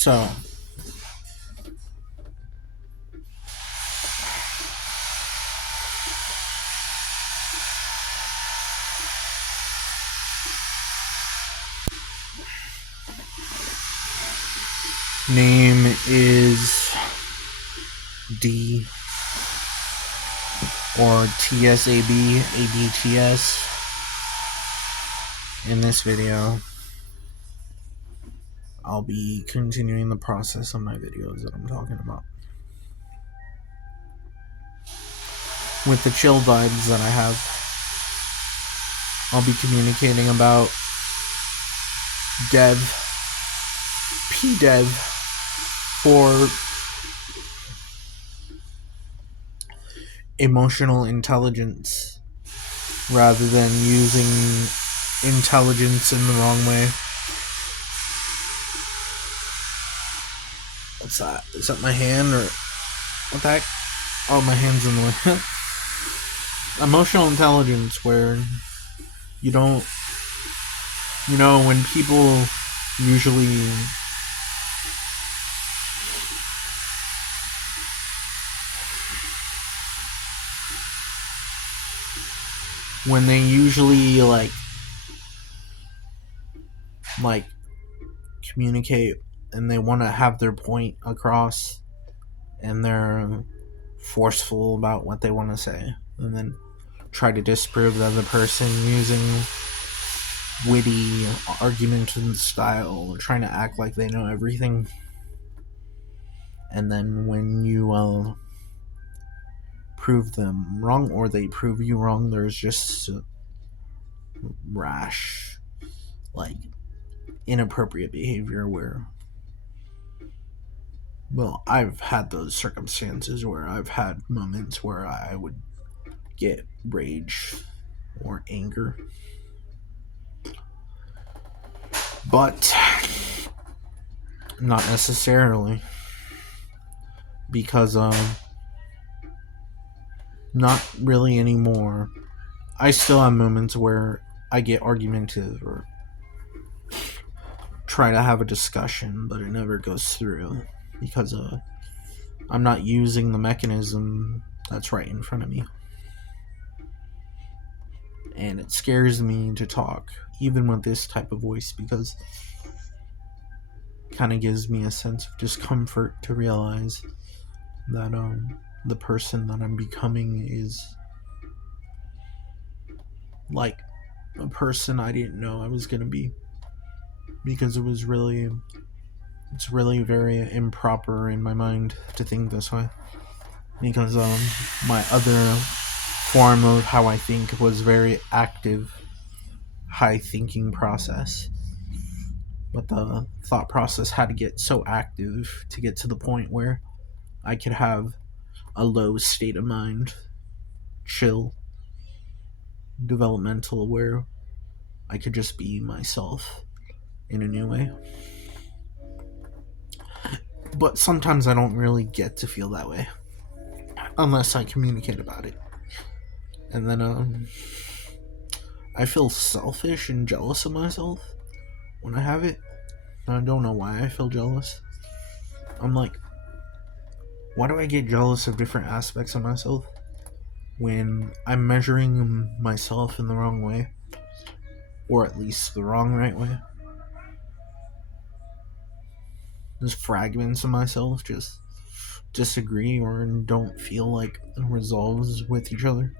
So, name is D or TSAB ADTS. In this video, I'll be continuing the process of my videos that I'm talking about. With the chill vibes that I have, I'll be communicating about dev, PDev, for emotional intelligence rather than using intelligence in the wrong way. What's that? Is that my hand or what the heck? Oh, my hand's in the way. Emotional intelligence, where you don't, when people usually like communicate and they want to have their point across and they're forceful about what they want to say and then try to disprove the other person using witty argumentation style, trying to act like they know everything. And then when you prove them wrong or they prove you wrong, there's just rash, like inappropriate behavior where, well, I've had those circumstances where I've had moments where I would get rage or anger. But not necessarily, because not really anymore. I still have moments where I get argumentative or try to have a discussion, but it never goes through because I'm not using the mechanism that's right in front of me. And it scares me to talk, even with this type of voice, because it kind of gives me a sense of discomfort to realize that the person that I'm becoming is like a person I didn't know I was going to be, because it's really very improper in my mind to think this way, because my other form of how I think was very active, high thinking process, but the thought process had to get so active to get to the point where I could have a low state of mind, chill, developmental, where I could just be myself in a new way. But sometimes I don't really get to feel that way unless I communicate about it. And then I feel selfish and jealous of myself when I have it. And I don't know why I feel jealous. I'm like, why do I get jealous of different aspects of myself when I'm measuring myself in the wrong way? Or at least the wrong right way. Just fragments of myself just disagree or don't feel like resolves with each other.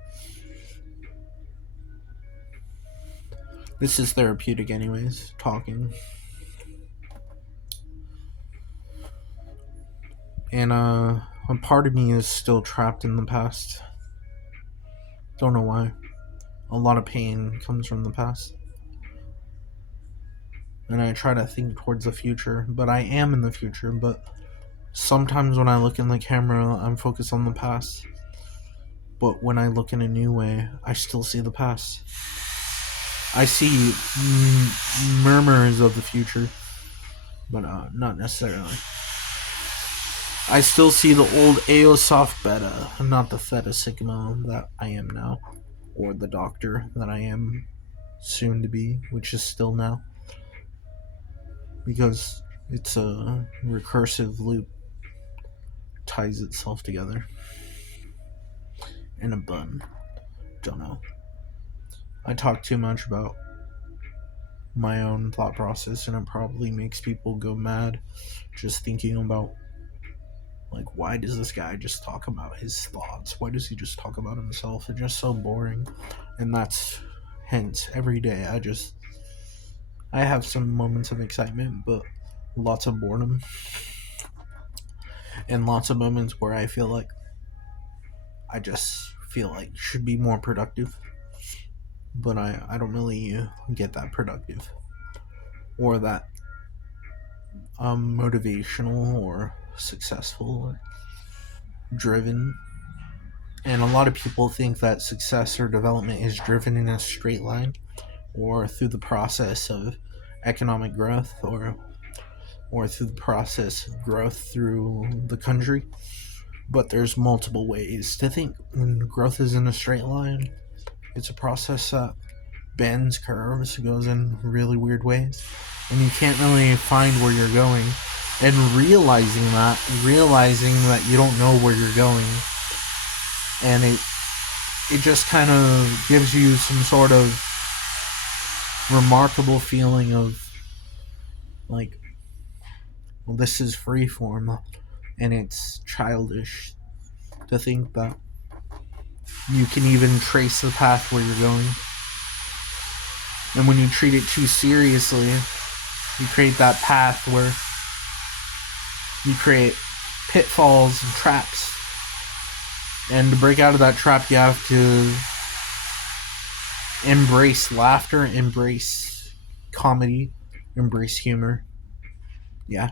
This is therapeutic anyways, talking. And a part of me is still trapped in the past. Don't know why. A lot of pain comes from the past. And I try to think towards the future, but I am in the future, but sometimes when I look in the camera, I'm focused on the past. But when I look in a new way, I still see the past. I see murmurs of the future, but not necessarily. I still see the old Aeosoft Beta, not the Theta Sigma that I am now, or the Doctor that I am soon to be, which is still now. Because It's a recursive loop, ties itself together in a bun. Don't know. I talk too much about my own thought process, and it probably makes people go mad just thinking about, like, why does this guy just talk about his thoughts? Why does he just talk about himself? It's just so boring. And that's hence every day I have some moments of excitement, but lots of boredom, and lots of moments where I feel like should be more productive, but I don't really get that productive or that motivational or successful or driven. And a lot of people think that success or development is driven in a straight line or through the process of economic growth or through the process of growth through the country. But there's multiple ways to think. When growth is in a straight line, it's a process that bends, curves, goes in really weird ways, and you can't really find where you're going. And realizing that you don't know where you're going, and it just kind of gives you some sort of remarkable feeling of like, well, this is freeform, and it's childish to think that you can even trace the path where you're going. And when you treat it too seriously, you create that path where you create pitfalls and traps. And to break out of that trap, you have to embrace laughter, embrace comedy, embrace humor. Yeah.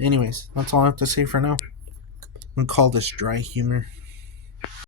Anyways, that's all I have to say for now. I'm gonna call this dry humor.